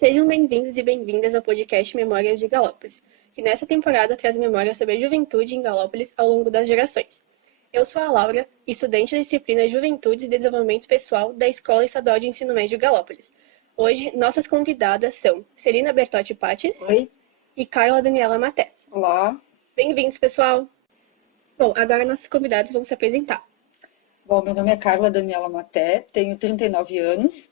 Sejam bem-vindos e bem-vindas ao podcast Memórias de Galópolis, que nessa temporada traz memórias sobre a juventude em Galópolis ao longo das gerações. Eu sou a Laura, estudante da disciplina Juventude e Desenvolvimento Pessoal da Escola Estadual de Ensino Médio Galópolis. Hoje, nossas convidadas são Celina Bertotti Pates. Oi. E Carla Daniela Maté. Olá. Bem-vindos, pessoal. Bom, agora nossos convidados vão se apresentar. Bom, meu nome é Carla Daniela Maté, tenho 39 anos,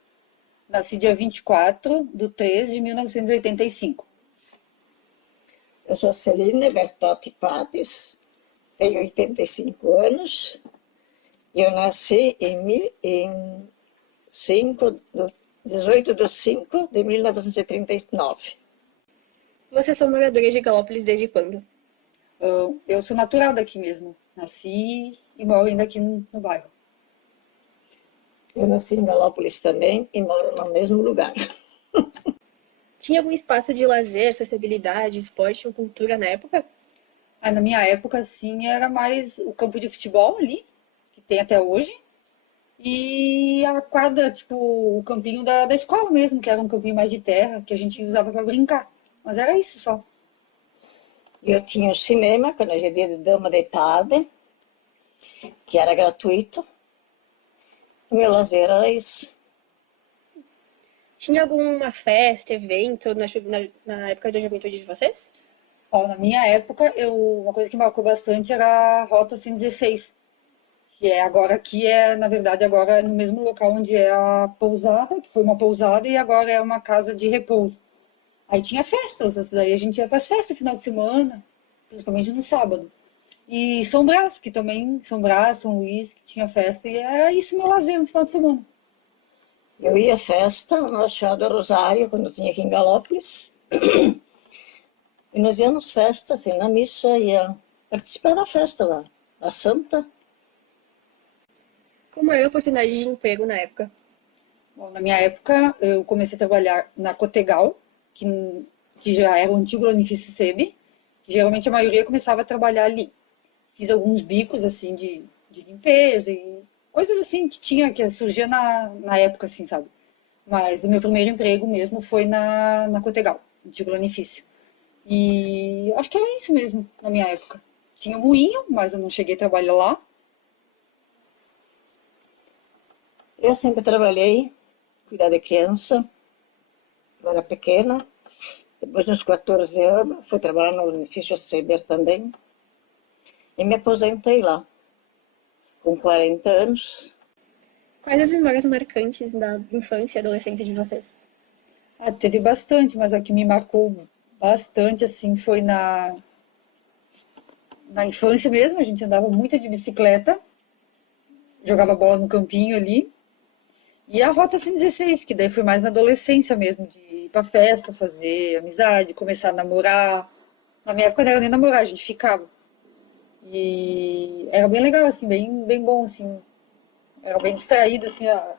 nasci dia 24/3/1985. Eu sou Celina Bertotti Pates, tenho 85 anos e eu nasci em 18/5/1939. Vocês são moradores de Galópolis desde quando? Eu sou natural daqui mesmo, nasci e moro ainda aqui no bairro. Eu nasci em Galópolis também e moro no mesmo lugar. Tinha algum espaço de lazer, sociabilidade, esporte ou cultura na época? Na minha época, sim, era mais o campo de futebol ali, que tem até hoje, e a quadra, tipo, o campinho da escola mesmo, que era um campinho mais de terra, que a gente usava para brincar. Mas era isso só. Eu tinha o cinema, quando a gente ia de dama de tarde, que era gratuito. O meu lazer era isso. Tinha alguma festa, evento na época da juventude de vocês? Na minha época, uma coisa que marcou bastante era a Rota 116, que é agora aqui, na verdade, agora no mesmo local onde é a pousada, que foi uma pousada, e agora é uma casa de repouso. Aí tinha festas, daí a gente ia para as festas no final de semana, principalmente no sábado. E São Brás, que também, São Brás, São Luís, que tinha festa, e era isso meu lazer no final de semana. Eu ia à festa no Achado Rosário, quando eu tinha aqui em Galópolis. E nós íamos festas, ia na missa, ia participar da festa lá, da Santa. Como era a oportunidade de emprego na época? Bom, na minha época, eu comecei a trabalhar na Cotegal, que já era o antigo Lanifício SEB, que geralmente a maioria começava a trabalhar ali. Fiz alguns bicos, assim, de limpeza e coisas assim que surgia na época, assim, sabe? Mas o meu primeiro emprego mesmo foi na Cotegal, antigo Lanifício. E acho que era isso mesmo, na minha época. Tinha moinho, mas eu não cheguei a trabalhar lá. Eu sempre trabalhei, cuidar de criança. Eu era pequena. Depois, nos 14 anos, fui trabalhar no Lanifício SEB também. E me aposentei lá, com 40 anos. Quais as memórias marcantes da infância e adolescência de vocês? Teve bastante, mas a que me marcou bastante, assim, foi na infância mesmo. A gente andava muito de bicicleta, jogava bola no campinho ali. E a Rota 116, que daí foi mais na adolescência mesmo, de ir pra festa, fazer amizade, começar a namorar. Na minha época não era nem namorar, a gente ficava. E era bem legal, assim, bem bom, assim. Era bem distraído, assim, a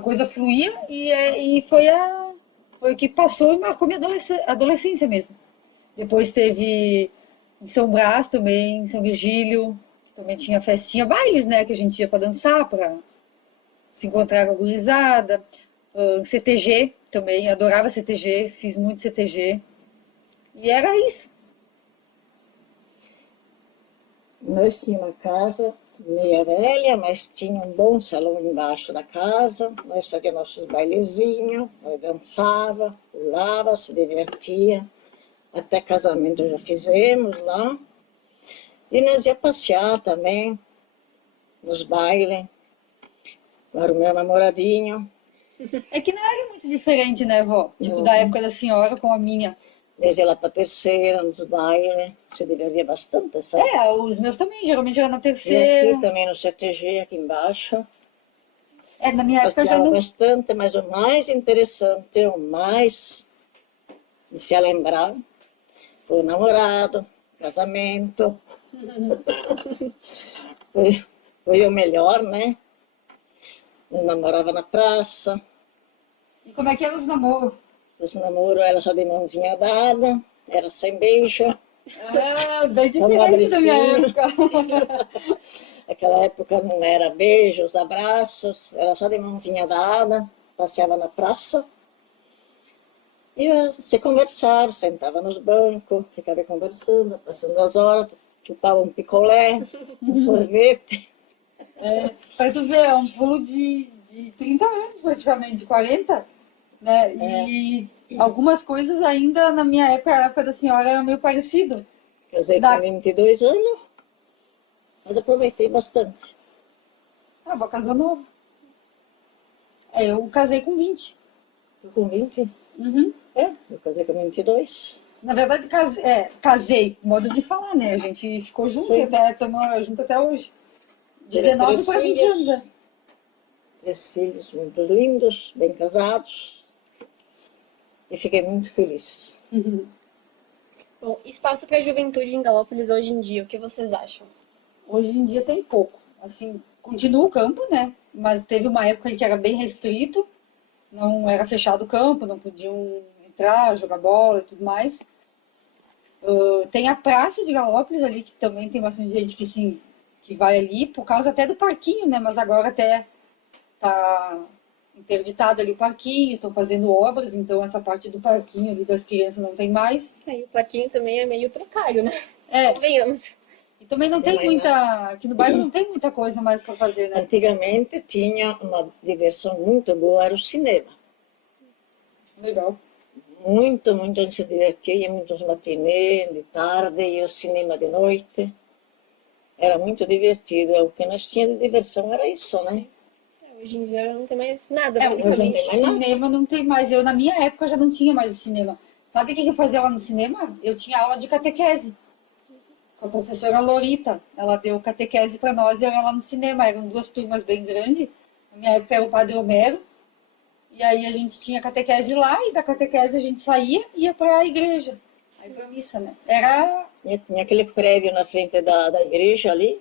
coisa fluía e foi o que passou e marcou minha adolescência mesmo. Depois teve em São Brás também, em São Virgílio, que também tinha festinha, bailes, né, que a gente ia pra dançar, pra se encontrar com a gurizada. CTG também, adorava CTG, fiz muito CTG. E era isso. Nós tínhamos uma casa meia velha, mas tinha um bom salão embaixo da casa. Nós fazíamos nossos bailezinhos, nós dançava, pulava, se divertia. Até casamento já fizemos lá. E nós ia passear também, nos bailes. Era o meu namoradinho. É que não era muito diferente, né, vó? Tipo, da época da senhora com a minha. Desde lá para Terceira, nos bailes, se divertia bastante, sabe? Os meus também, geralmente era na E Terceira. aqui também no CTG, aqui embaixo. Na minha época já Passeava não... bastante, mas o mais interessante, o mais de se lembrar, foi o namorado, casamento. Foi o melhor, né? Eu namorava na praça. E como é que eram os namoros? Os namoros era só de mãozinha dada, era sem beijo. Bem diferente da minha época. Aquela época não era beijos, abraços, era só de mãozinha dada, passeava na praça. E se conversava, sentava nos bancos, ficava conversando, passando as horas, chupava um picolé, um sorvete. Pra tu ver, é um pulo de 30 anos praticamente, 40, né? E algumas coisas ainda na minha época, a época da senhora, era meio parecido. Casei com 22 anos, mas aproveitei bastante. Ah, vou casar novo. Eu casei com 20. Estou com 20? Uhum. Eu casei com 22. Na verdade, casei, modo de falar, né? A gente ficou junto Sim. e estamos junto até hoje. Tive 19 três para 20 filhos. anos, né? 3 filhos muito lindos, bem casados. E fiquei muito feliz. Bom, espaço para a juventude em Galópolis hoje em dia, o que vocês acham? Hoje em dia tem pouco. Assim, continua o campo, né? Mas teve uma época em que era bem restrito, não era fechado o campo, não podiam entrar, jogar bola e tudo mais. Tem a praça de Galópolis ali, que também tem bastante gente que, sim, que vai ali, por causa até do parquinho, né? Mas agora até tá interditado ali o parquinho, estão fazendo obras, então essa parte do parquinho ali das crianças não tem mais. E o parquinho também é meio precário, né? É, Convenhamos. e também não tem muita. Aqui no bairro não tem muita coisa mais para fazer, né? Antigamente tinha uma diversão muito boa, era o cinema. Legal. Muito, muito a gente se divertia, muitos matinês de tarde e o cinema de noite. Era muito divertido. O que nós tínhamos de diversão era isso, né? Hoje em dia não tem mais nada, Hoje não basicamente. tem mais nada. cinema não tem mais. Eu, na minha época, já não tinha mais o cinema. Sabe o que eu fazia lá no cinema? Eu tinha aula de catequese com a professora Lorita. Ela deu catequese para nós e eu ia lá no cinema. Eram 2 turmas bem grandes. Na minha época era o Padre Homero. E aí a gente tinha catequese lá e da catequese a gente saía e ia para a igreja. Aí para missa, né? Era... Tinha aquele prédio na frente da igreja ali,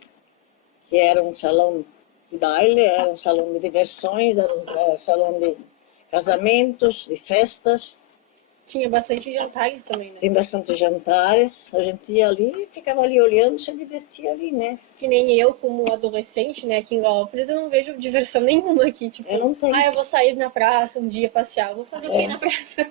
que era um salão de baile, era um salão de diversões, era um salão de casamentos, de festas. Tinha bastante jantares também, né? Tem bastante jantares. A gente ia ali, ficava ali olhando, se divertia ali, né? Que nem eu, como adolescente, né, aqui em Galópolis, eu não vejo diversão nenhuma aqui. Tipo, Eu não tenho. eu vou sair na praça um dia passear, vou fazer o quê na praça?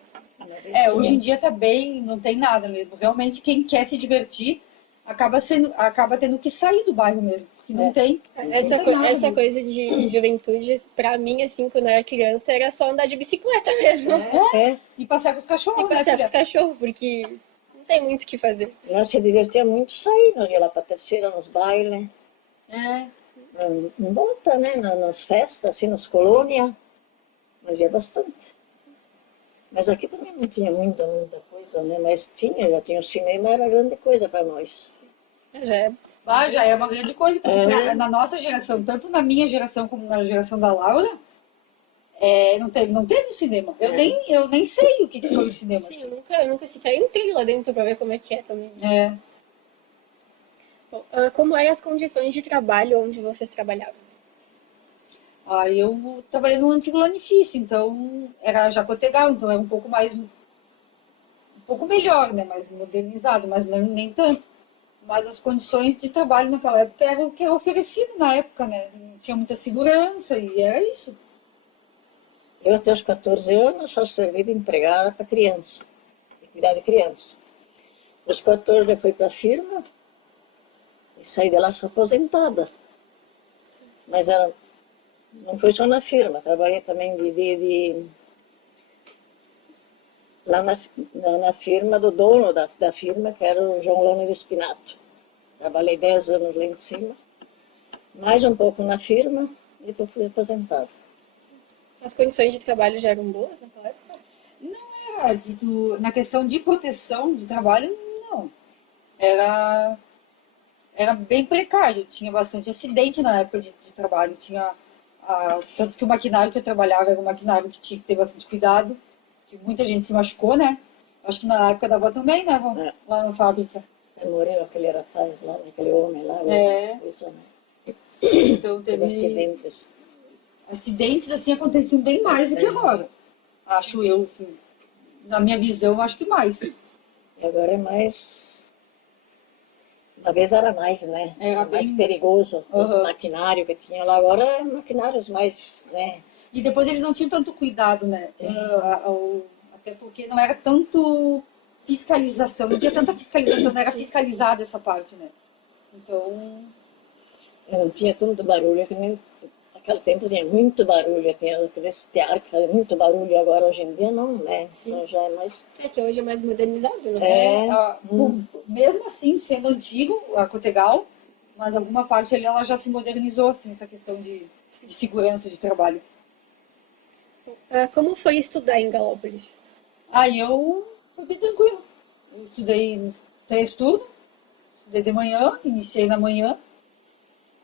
Hoje em dia tá bem, não tem nada mesmo. Realmente quem quer se divertir acaba tendo que sair do bairro mesmo, porque não tem. Essa coisa de juventude, pra mim, assim, quando eu era criança, era só andar de bicicleta mesmo. E passear com os cachorros, E passear com né, os cachorros, porque não tem muito o que fazer. Nós se divertia muito sair, nós ia lá para Terceira, nos bailes, filha? em volta, né? Nas festas, assim, nas colônias. Mas ia bastante. Mas aqui também não tinha muita coisa, né? Mas já tinha o cinema, era grande coisa para nós. Já é uma grande coisa, porque na nossa geração, tanto na minha geração como na geração da Laura, não teve cinema. Eu nem sei o que foi o cinema. Sim, eu nunca sequer entrei lá dentro pra ver como é que é também. Bom, como eram as condições de trabalho onde vocês trabalhavam? Eu trabalhei no antigo Lanifício, então era Japotegal, então era um pouco melhor, né? Mais modernizado, mas nem tanto. Mas as condições de trabalho naquela época eram o que era oferecido na época, né? Não tinha muita segurança e era isso. Eu até os 14 anos só servi de empregada para criança, de cuidar de criança. Aos 14 eu fui para a firma e saí de lá só aposentada. Mas não foi só na firma, trabalhei também lá na firma do dono da firma, que era o João Lônio Espinato. Trabalhei 10 anos lá em cima, mais um pouco na firma e depois fui aposentada. As condições de trabalho já eram boas naquela época? Não era, na questão de proteção de trabalho, não. Era bem precário, tinha bastante acidente na época de trabalho, tanto que o maquinário que eu trabalhava era um maquinário que tinha que ter bastante cuidado, que muita gente se machucou, né? Acho que na época da avó também, né, Vó? Lá na fábrica. Morreu aquele rapaz lá, aquele homem lá. Isso, né? Então teve acidentes assim, aconteciam bem mais do que agora. Acho eu, assim, na minha visão, acho que mais. E agora é mais... Uma vez era mais, né? Era mais bem perigoso. Os maquinários que tinha lá agora eram maquinários mais, né? E depois eles não tinham tanto cuidado, né? A Até porque não era tanto fiscalização, não tinha tanta fiscalização, não era fiscalizada essa parte, né? Então, Não tinha tanto barulho, que nem naquele tempo tinha muito barulho, tinha aqueles tear que fazia muito barulho, agora hoje em dia não, né? Então já é mais. É que hoje é mais modernizado, né? mesmo assim, sendo antigo, a Cotegal, mas alguma parte ali ela já se modernizou, assim, essa questão de segurança de trabalho. Como foi estudar em Galópolis? Aí eu fui bem tranquilo. Eu estudei nos 3 turnos, estudei de manhã, iniciei na manhã.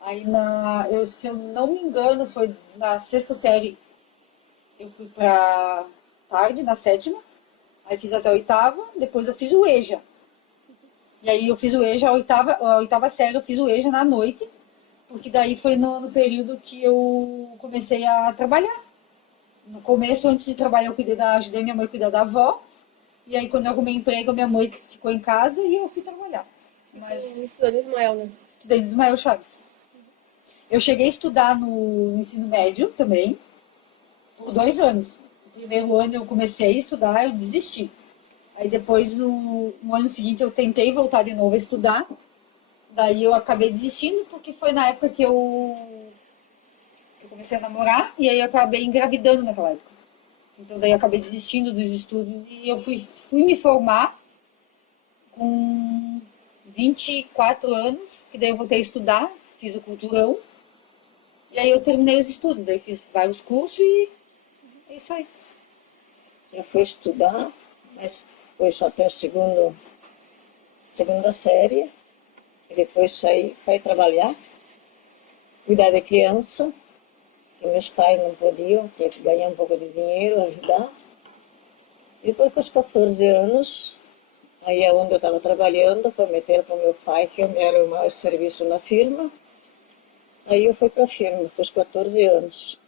Aí, se eu não me engano, foi na 6ª série, eu fui pra tarde, na 7ª. Aí fiz até a 8ª, depois eu fiz o EJA. E aí eu fiz o EJA, a 8ª série eu fiz o EJA na noite, porque daí foi no período que eu comecei a trabalhar. No começo, antes de trabalhar, ajudei minha mãe a cuidar da avó. E aí, quando eu arrumei emprego, minha mãe ficou em casa e eu fui trabalhar. Mas Estudou no Ismael, né? estudei no Ismael Chaves. Eu cheguei a estudar no ensino médio também, por 2 anos. No primeiro ano eu comecei a estudar, eu desisti. Aí depois, no ano seguinte, eu tentei voltar de novo a estudar. Daí eu acabei desistindo, porque foi na época que eu comecei a namorar, e aí eu acabei engravidando naquela época. Então daí eu acabei desistindo dos estudos e eu fui me formar com 24 anos, que daí eu voltei a estudar, fiz o culturão, e aí eu terminei os estudos, daí fiz vários cursos e é isso aí. Eu fui estudar, mas foi só até a segunda série, e depois saí para ir trabalhar, cuidar de criança, que meus pais não podiam, tinha que ganhar um pouco de dinheiro, ajudar. E depois, com os 14 anos, aí é onde eu estava trabalhando, prometeram para o meu pai que eu me era o maior serviço na firma. Aí eu fui para a firma, com os 14 anos.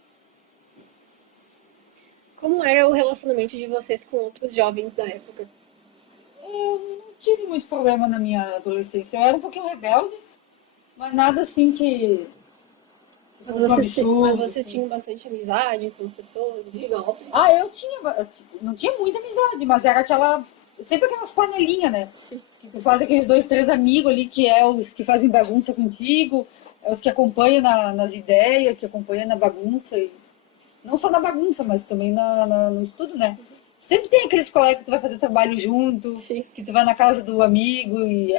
Como era o relacionamento de vocês com outros jovens da época? Eu não tive muito problema na minha adolescência. Eu era um pouquinho rebelde, mas nada assim que Mas fosse um absurdo, mas vocês assim. tinham bastante amizade com as pessoas de Galópolis? Eu tinha, não tinha muita amizade, mas era sempre aquelas panelinhas, né? Sim. Que tu faz aqueles 2, 3 amigos ali, que é os que fazem bagunça contigo, é os que acompanham nas ideias, que acompanham na bagunça, e não só na bagunça, mas também no estudo, né? Sempre tem aqueles colegas que tu vai fazer trabalho junto, Sim. que tu vai na casa do amigo, e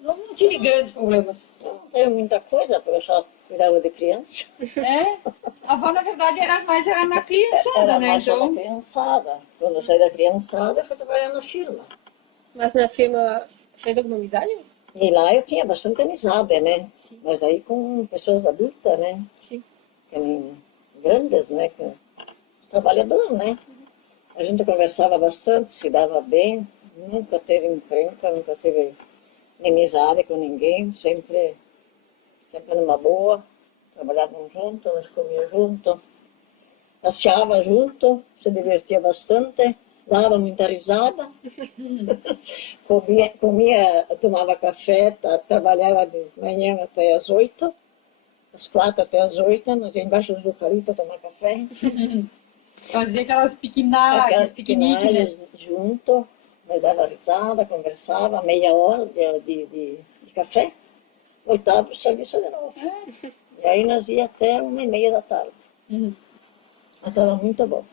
não tive grandes problemas. Não teve muita coisa, porque eu só cuidava de criança. A avó, na verdade, era na criançada, Era né? mais só Então, da criançada. Quando eu saí da criançada, eu fui trabalhar na firma. Mas na firma fez alguma amizade? E lá eu tinha bastante amizade, né? Sim. Mas aí com pessoas adultas, né? Sim. Que nem grandes, né? Trabalhador, né? A gente conversava bastante, se dava bem, nunca teve encrenca, nunca teve inimizade com ninguém, sempre numa boa. Trabalhavam juntos, nós comíamos juntos, passeava junto, se divertia bastante, dava muita risada, comia, tomava café, trabalhava de manhã até às 8, às 4 até às 8, nós íamos embaixo dos eucaliptos tomar café. fazia aquelas piqueniques, né? Junto, nós dava risada, conversava, meia hora de café, 8º serviço de novo. E aí nós ia até 1h30 da tarde. Estava muito bom.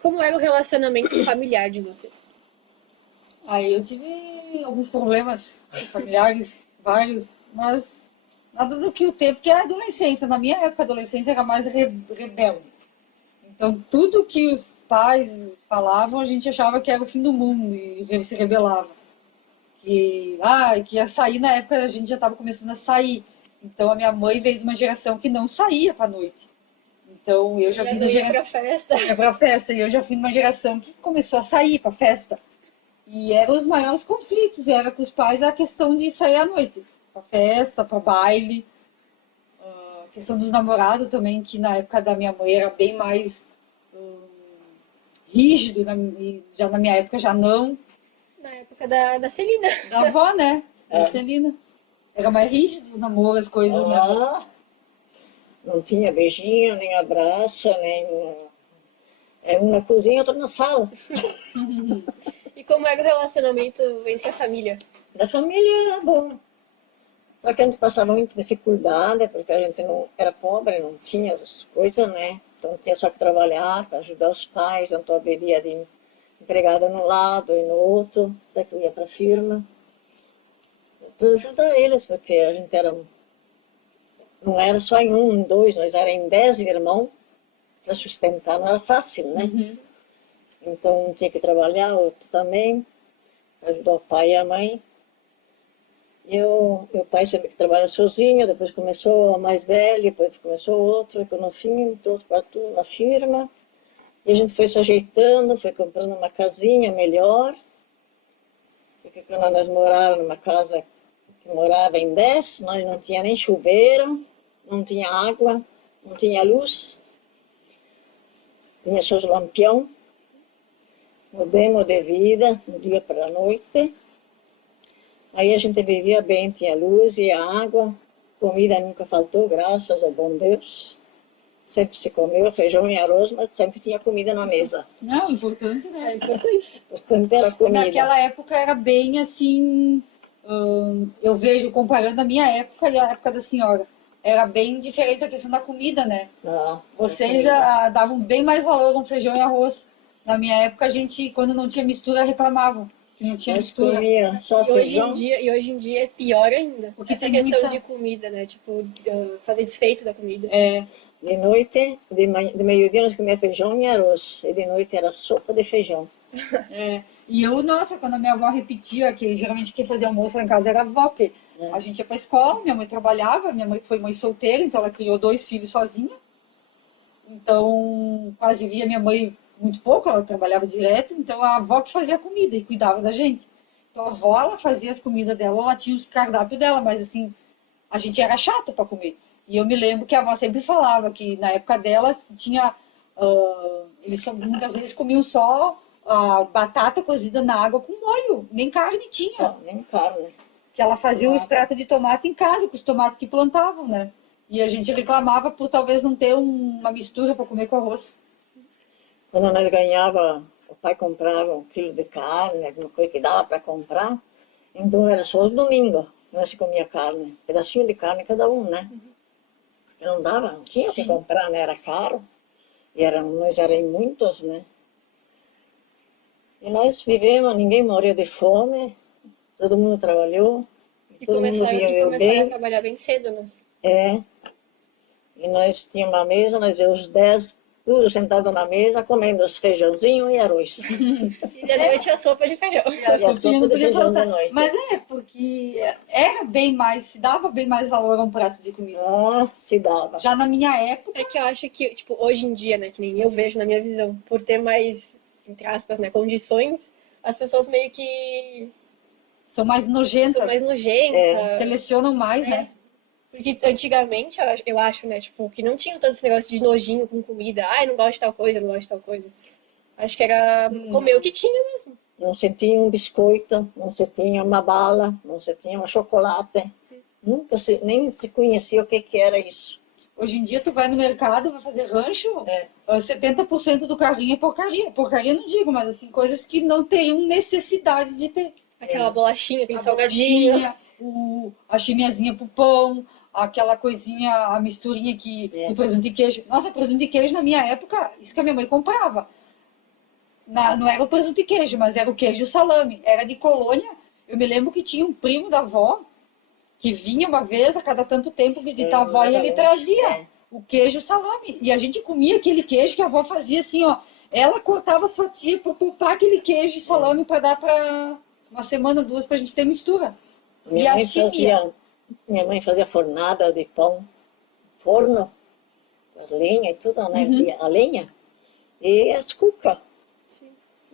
Como era o relacionamento familiar de vocês? Aí eu tive alguns problemas familiares, vários, mas nada do que o tempo, que era a adolescência. Na minha época, a adolescência era mais rebelde. Então, tudo que os pais falavam, a gente achava que era o fim do mundo e se rebelava. Que ia sair na época, a gente já estava começando a sair. Então, a minha mãe veio de uma geração que não saía para noite. Então, eu já vim da Ia pra festa. Ia pra festa, e eu já fui numa geração que começou a sair pra festa. E eram os maiores conflitos, era com os pais a questão de sair à noite. Pra festa, pra baile. A questão dos namorados também, que na época da minha mãe era bem mais rígido, e já na minha época já não. Na época da Celina. Da avó, né? Da Celina. Era mais rígido os namoros, as coisas, né? Não tinha beijinho, nem abraço, nem É um na cozinha e outro na sala. E como era o relacionamento entre a família? Da família era bom. Só que a gente passava muita dificuldade, porque a gente não era pobre, não tinha as coisas, né? Então tinha só que trabalhar para ajudar os pais, então eu vivia de empregada num lado e no outro, até que eu ia para a firma. Para ajudar eles, porque a gente era, não era só em um, em dois, nós éramos em 10 irmãos, para sustentar não era fácil, né? Então um tinha que trabalhar, outro também, para ajudar o pai e a mãe. Meu pai sempre que trabalha sozinho, depois começou a mais velha, depois começou outro, que no fim entrou para tudo na firma. E a gente foi se ajeitando, foi comprando uma casinha melhor. Porque quando nós morávamos numa casa que morava em 10, nós não tinha nem chuveiro, não tinha água, não tinha luz. Tinha só os lampião. Mudamos de vida, do dia para a noite. Aí a gente vivia bem, tinha luz e água, comida nunca faltou, graças ao bom Deus. Sempre se comeu feijão e arroz, mas sempre tinha comida na mesa. Não, importante, né? É importante. Portanto, era comida. Naquela época era bem assim, eu vejo comparando a minha época e a época da senhora. Era bem diferente a questão da comida, né? Não, Vocês comida. davam bem mais valor a um feijão e arroz. Na minha época, a gente, quando não tinha mistura, reclamava que não tinha Nós mistura. comia só E feijão. hoje em dia é pior ainda. Porque Essa tem questão muita- de comida, né? Tipo, fazer desfeito da comida. É, De noite, de meio-dia nós comíamos feijão e arroz. E de noite era sopa de feijão. E eu, nossa, quando a minha avó repetia, que geralmente quem fazia almoço lá em casa era a avó, porque a gente ia pra escola, minha mãe trabalhava, minha mãe foi mãe solteira, então ela criou 2 filhos sozinha. Então, quase via minha mãe muito pouco, ela trabalhava direto, então a avó que fazia a comida e cuidava da gente. Então a avó, ela fazia as comidas dela, ela tinha os cardápios dela, mas assim, a gente era chato para comer. E eu me lembro que a avó sempre falava que na época dela tinha, muitas vezes comiam só batata cozida na água com molho, nem carne tinha. Só, nem carne. Que ela fazia o Tomate. extrato de tomate em casa, com os tomates que plantavam, né? E a gente reclamava por talvez não ter uma mistura para comer com arroz. Quando nós ganhava, o pai comprava 1 quilo de carne, alguma coisa que dava para comprar. Então era só os domingos que nós se comia carne. Pedacinho de carne cada um, né? Porque não dava, não tinha o que Sim. comprar, né? Era caro. E nós éramos muitos, né? E nós vivemos, ninguém morreu de fome, todo mundo trabalhou, E todo mundo começaram a viveu bem. trabalhar bem cedo, né? É. E nós tínhamos uma mesa, nós íamos os 10, tudo sentado na mesa, comendo os feijãozinho e arroz. E de noite a sopa de feijão. E as E a sopinhas sopa não de podiam feijão faltar. da noite. Mas porque era bem mais, se dava bem mais valor a um prato de comida. Ah, se dava. Já na minha época, É que eu acho que, tipo, hoje em dia, né, que nem eu vejo na minha visão, por ter mais, entre aspas, né, condições, as pessoas meio que são mais são nojentas, mais nojentas. selecionam mais, É. né? Porque antigamente, eu acho, né, tipo, que não tinha tanto esse negócio de nojinho com comida. Ai, não gosto de tal coisa, não gosto de tal coisa. Acho que era comer o que tinha mesmo. Não se tinha um biscoito, não se tinha uma bala, não se tinha um chocolate. Nunca nem se conhecia o que era isso. Hoje em dia tu vai no mercado, vai fazer rancho, É. 70% do carrinho é porcaria. Porcaria não digo, mas assim, coisas que não teriam necessidade de ter. Aquela bolachinha, aquele A salgadinho. bolachinha, a chimiazinha pro pão, aquela coisinha, a misturinha do presunto e queijo. Nossa, presunto e queijo na minha época, isso que a minha mãe comprava. Não era o presunto e queijo, mas era o queijo e o salame. Era de colônia. Eu me lembro que tinha um primo da avó que vinha uma vez a cada tanto tempo visitar a avó e ele trazia o queijo e o salame. E a gente comia aquele queijo que a avó fazia assim, ó. Ela cortava as fatias para poupar aquele queijo e salame para dar para uma semana, 2, para a gente ter mistura. E a chimia. Minha mãe fazia fornada de pão, forno, as lenhas e tudo, né? A lenha e as cucas.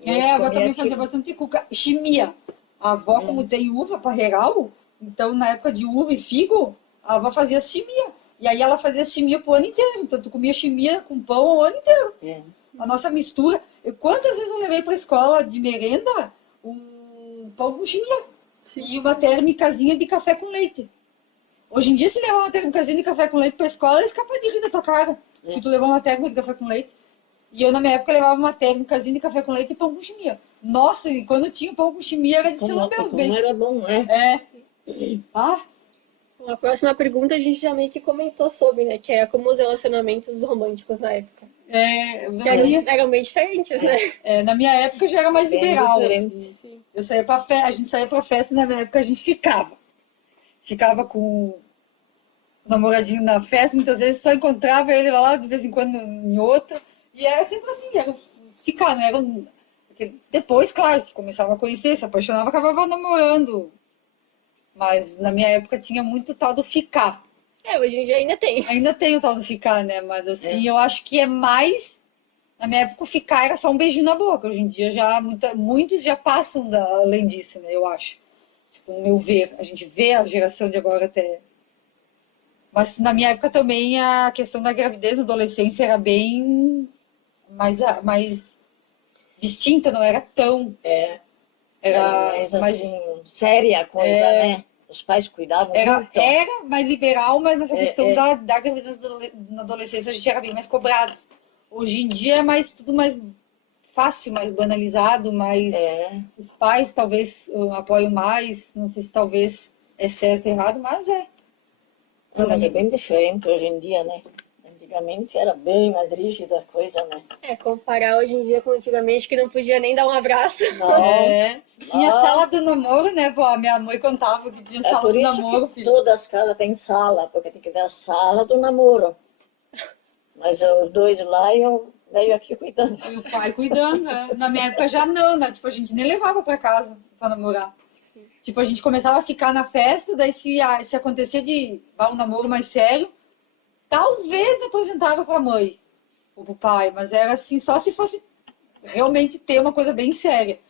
A avó também fazia bastante cuca. Chimia. A avó, como tem uva para regal, então na época de uva e figo, a avó fazia chimia. E aí ela fazia chimia pro ano inteiro. Então tu comia chimia com pão o ano inteiro. É. A nossa mistura. Quantas vezes eu levei para a escola de merenda um pão com chimia? E uma térmicazinha de café com leite. Hoje em dia, se levar uma térmicazinha de café com leite para a escola, eles capaz de rir da tua cara. E tu levou uma térmica de café com leite. E eu, na minha época, levava uma técnicazinha de café com leite e pão com chimia. Nossa, e quando tinha pão com chimia era de se lamber os Como beijos. era bom, né? É. Ah, Bom, a próxima pergunta a gente já meio que comentou sobre, né? Que é como os relacionamentos românticos na época. Que eram bem diferentes, né? na minha época já era mais Bem liberal, diferente. assim. Sim. Eu saía pra a gente saía pra festa e na minha época a gente ficava. Ficava com o namoradinho na festa, muitas vezes só encontrava ele lá de vez em quando em outra. E era sempre assim, era ficar, não era porque depois, claro, que começava a conhecer, se apaixonava, acabava namorando. Mas na minha época tinha muito tal do ficar. Hoje em dia ainda tem. Ainda tem o tal do ficar, né? Mas assim, eu acho que é mais. Na minha época, o ficar era só um beijinho na boca. Hoje em dia, já muitos já passam além disso, né? Eu acho. Tipo, no meu ver. A gente vê a geração de agora até. Mas na minha época também a questão da gravidez na adolescência era bem mais distinta, não era tão. Era mais assim, séria a coisa, né? Os pais cuidavam muito. Era mais liberal, mas nessa questão da gravidez na adolescência a gente era bem mais cobrados. Hoje em dia é tudo mais fácil, mais banalizado, mais os pais talvez apoiam mais, não sei se talvez é certo ou errado, mas é. Não, mas é bem diferente hoje em dia, né? Antigamente era bem mais rígida a coisa, né? Comparar hoje em dia com antigamente, que não podia nem dar um abraço. Não. Tinha sala do namoro, né, vó? A minha mãe contava que tinha sala por do isso namoro, que filho. todas as casas têm sala, porque tem que ter a sala do namoro. Mas os dois lá iam veio aqui cuidando. E o pai cuidando, né? Na minha época já não, né? Tipo, a gente nem levava pra casa pra namorar. Tipo, a gente começava a ficar na festa, daí se acontecer de um namoro mais sério, talvez apresentava pra mãe ou pro pai, mas era assim, só se fosse realmente ter uma coisa bem séria.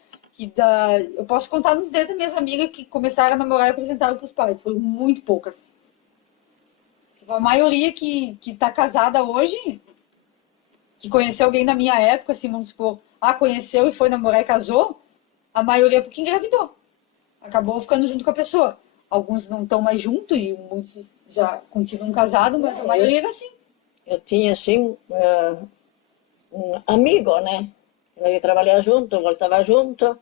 Eu posso contar nos dedos das minhas amigas que começaram a namorar e apresentaram pros pais. Foram muito poucas. Tipo, a maioria que tá casada hoje, que conheceu alguém da minha época, assim, vamos supor, conheceu e foi namorar e casou, a maioria é porque engravidou. Acabou ficando junto com a pessoa. Alguns não estão mais juntos e muitos já continuam casados, mas a maioria era assim. Eu tinha, assim, um amigo, né? Eu ia trabalhar junto, voltava junto,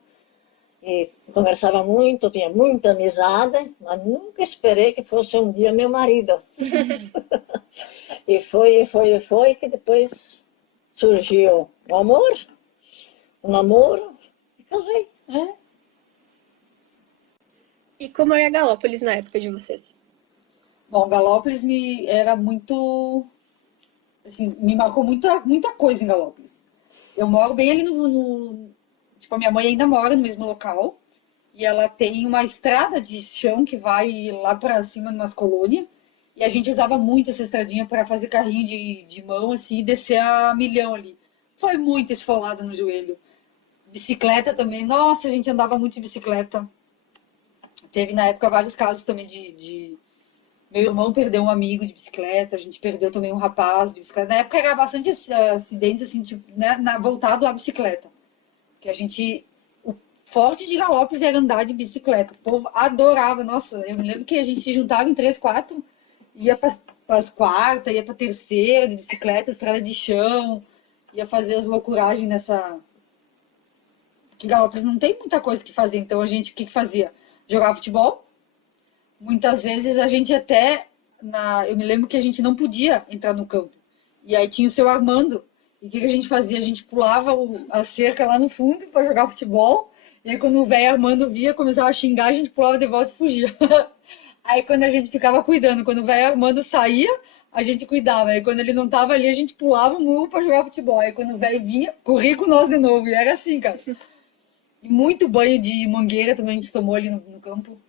e conversava muito, tinha muita amizade, mas nunca esperei que fosse um dia meu marido. E foi, que depois surgiu o amor, o namoro, e casei. E como era Galópolis na época de vocês? Bom, Galópolis era muito... Assim, me marcou muita coisa em Galópolis. Eu moro bem ali tipo, a minha mãe ainda mora no mesmo local. E ela tem uma estrada de chão que vai lá pra cima, numas colônias. E a gente usava muito essa estradinha para fazer carrinho de mão, assim, e descer a milhão ali. Foi muito esfolada no joelho. Bicicleta também. Nossa, a gente andava muito de bicicleta. Teve, na época, vários casos também de... Meu irmão perdeu um amigo de bicicleta, a gente perdeu também um rapaz de bicicleta. Na época era bastante acidentes, assim, tipo, né, voltado à bicicleta. Que a gente... O forte de Galópolis era andar de bicicleta. O povo adorava. Nossa, eu me lembro que a gente se juntava em 3, 4, ia para as quartas, ia para terceira de bicicleta, estrada de chão, ia fazer as loucuragens nessa... Porque Galópolis não tem muita coisa que fazer, então a gente, o que fazia? Jogava futebol. Muitas vezes a gente até... Eu me lembro que a gente não podia entrar no campo. E aí tinha o seu Armando. E o que a gente fazia? A gente pulava a cerca lá no fundo para jogar futebol. E aí quando o velho Armando via, começava a xingar, a gente pulava de volta e fugia. Aí quando a gente ficava cuidando, quando o velho Armando saía, a gente cuidava. Aí quando ele não tava ali, a gente pulava o muro para jogar futebol. Aí quando o velho vinha, corria com nós de novo. E era assim, cara. E muito banho de mangueira também a gente tomou ali no campo.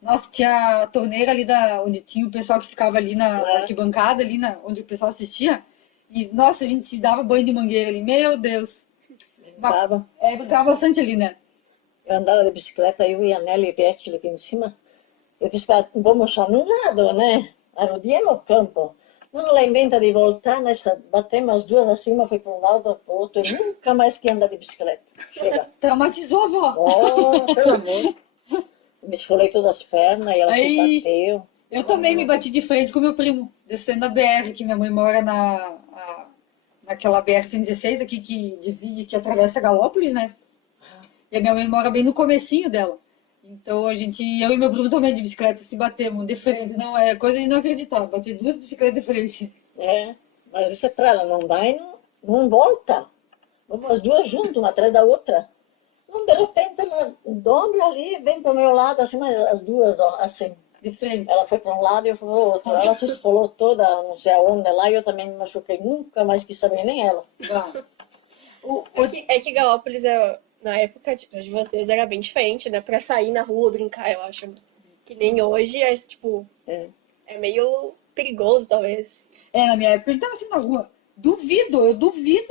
Nossa, tinha a torneira ali onde tinha o pessoal que ficava ali na arquibancada, ali onde o pessoal assistia. E, nossa, a gente se dava banho de mangueira ali. Meu Deus. Brincava bastante ali, né? Eu andava de bicicleta, eu e a Nelly Beth aqui em cima. Eu disse, vamos só num lado, né? Aí no dia no campo. Quando ela inventa de voltar, nós batemos as duas acima, foi para um lado, para o outro. Eu nunca mais quis andar de bicicleta. Chega. Traumatizou, avó. Oh, pelo amor. Me esfolei todas as pernas e ela se bateu. Eu também me bati de frente com meu primo, descendo a BR, que minha mãe mora naquela BR-116 aqui que divide, que atravessa Galópolis, né? E a minha mãe mora bem no comecinho dela. Então eu e meu primo também de bicicleta se batemos de frente. Não, é coisa de não acreditar, bater duas bicicletas de frente. Mas você para ela não vai, não volta. Vamos as duas juntas, uma atrás da outra. Não, de repente ela dobra ali, vem para o meu lado, assim, mas as duas, ó, assim. De frente. Ela foi para um lado e eu fui para o outro. Ela se esfolou toda, não sei aonde lá, e eu também me machuquei. Nunca mais quis saber, nem ela. É que Galópolis, na época de vocês, era bem diferente, né? Pra sair na rua, brincar, eu acho. Que nem hoje, tipo, é meio perigoso, talvez. Na minha época a gente tava assim na rua. Eu duvido